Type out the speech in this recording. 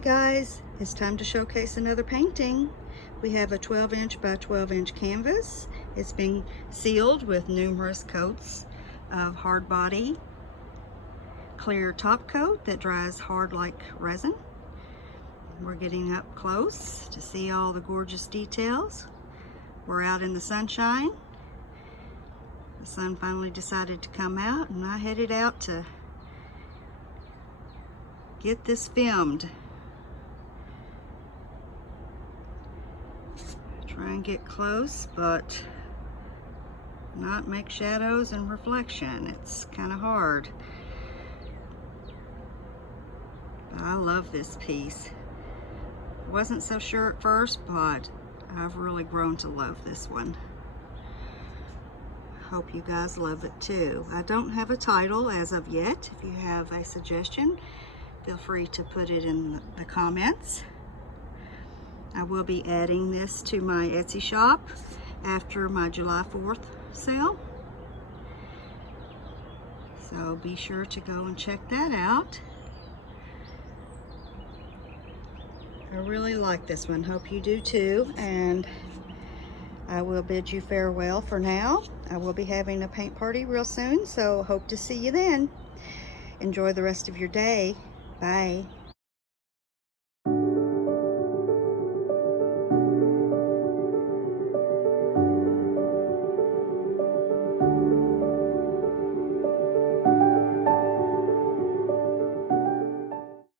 guys, it's time to showcase another painting. We have a 12-inch by 12-inch canvas. It's been sealed with numerous coats of hard body clear top coat that dries hard like resin. We're getting up close to see all the gorgeous details. We're out in the sunshine. The sun finally decided to come out, and I headed out to get this filmed. Try and get close, but not make shadows and reflection. It's kind of hard. But I love this piece. Wasn't so sure at first, but I've really grown to love this one. Hope you guys love it too. I don't have a title as of yet. If you have a suggestion, feel free to put it in the comments. I will be adding this to my Etsy shop after my July 4th sale. So be sure to go and check that out. I really like this one. Hope you do too. And I will bid you farewell for now. I will be having a paint party real soon, so hope to see you then. Enjoy the rest of your day. Bye.